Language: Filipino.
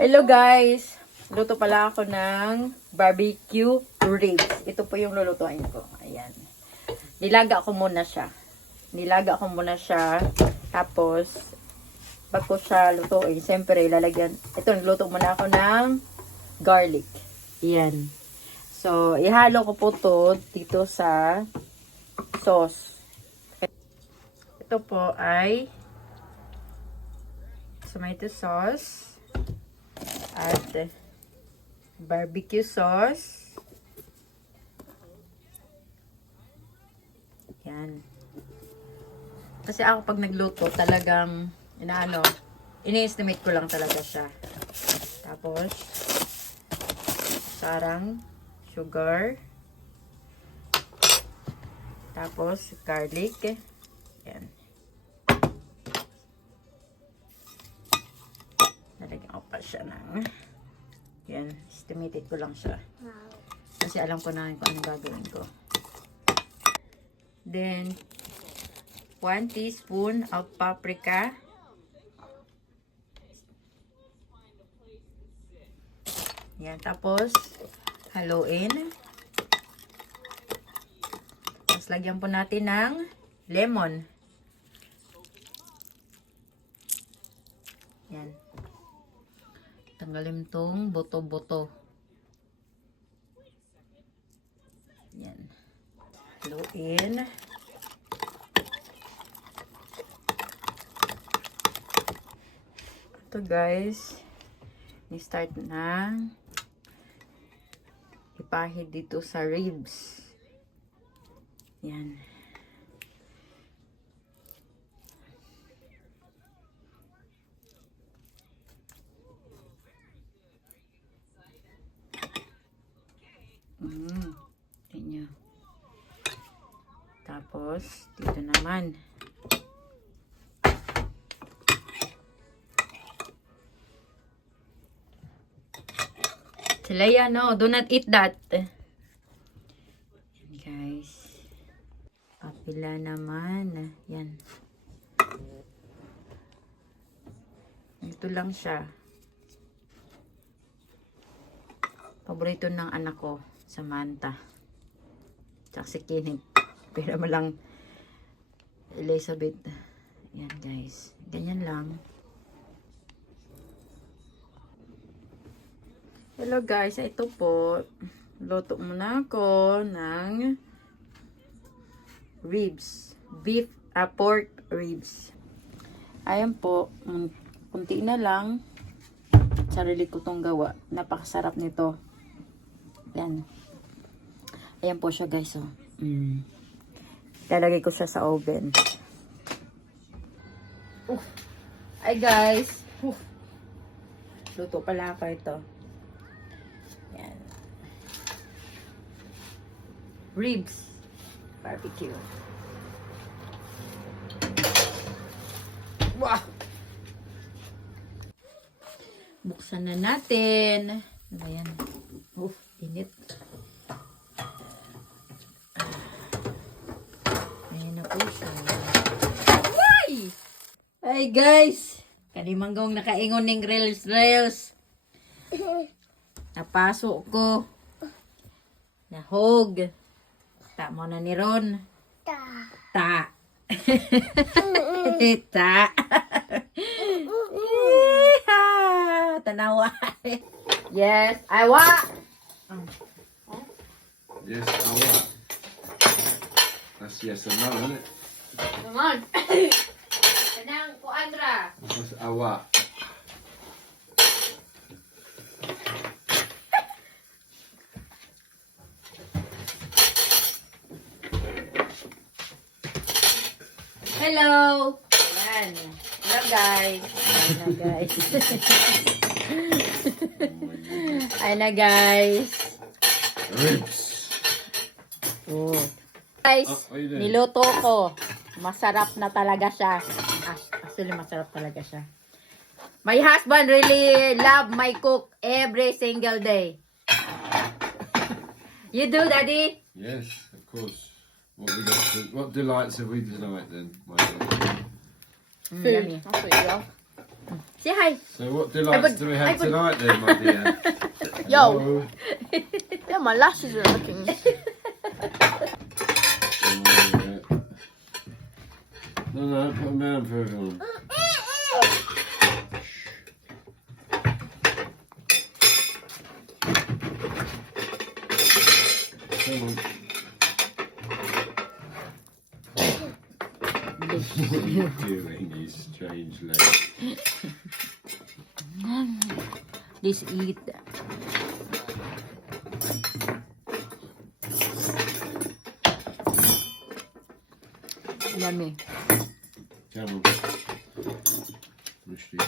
Hello guys! Luto pala ako ng barbecue ribs. Ito po yung lulutuin ko. Ayan. Nilaga ko muna siya. Nilaga ko muna siya. Tapos, bago siya lutuin, siyempre, lalagyan. Ito, nagluto muna ako ng garlic. Ayan. So, ihalo ko po to dito sa sauce. Ito po ay tomato sauce at barbecue sauce. Yan. Kasi ako pag nagluto, talagang inaano, ini-estimate ko lang talaga siya. Tapos, sarang sugar. Tapos, garlic. Yan. Siya ng yan, estimated ko lang siya. Kasi alam ko na kung anong gagawin ko. Then, 1 teaspoon of paprika. Yan, tapos, haluin. Tapos, lagyan po natin ng lemon. Yan. Tanggalin tong boto-boto. Yan. Haluin. Ito guys, ni-start na ipahid dito sa ribs. Yan. Mm, ganyan. Tapos, dito naman. Yan, no? Do not eat that. Guys. Papila naman. Yan. Ito lang siya. Paborito ng anak ko, Samantha. Tsaka si Kinig. Pero mo lang Elizabeth. Yan guys. Ganyan lang. Hello guys. Ito po. Luto muna ako ng ribs. Beef, ah, pork ribs. Ayan po. Kunti na lang. Sarili ko tong gawa. Napakasarap nito. Yan. Ayan po siya guys. Oh. Mm. Lalagay ko siya sa oven. Uh. Ay guys. Uh. Luto pala ako ito. Yan. Ribs. Barbecue. Wow! Buksan na natin. Ayan. Uf, init. Ayan na siya. Ay! Guys! Kanimanggong nakaingon ng reels reels. Napasok ko. Nahog. Ta mo na ni Ron. Ta. Ta. Ta. Tanawa. yes, I want. Yes, I want. That's yes and no, isn't it? Come on. Kanang I want. Hello. Ayan. Hello guys. Ayan na guys. Ayan na guys. Ribs. Oh. Guys, Oh, doing? niluto ko. Masarap na talaga siya. Actually, masarap talaga siya. My husband really love my cook every single day. you do, Daddy? Yes, of course. What we got? To, what delights have we tonight then? my love? Mm, yummy. That's what you got. Say hi. So what delights would- do we have would- tonight then, my dear? Yo. Hello? Yeah, my lashes are looking. Dur lan ben yapıyorum. Tamam. what are you doing, you strange lady? Let's eat that. Yummy. Тянут. Мощнее.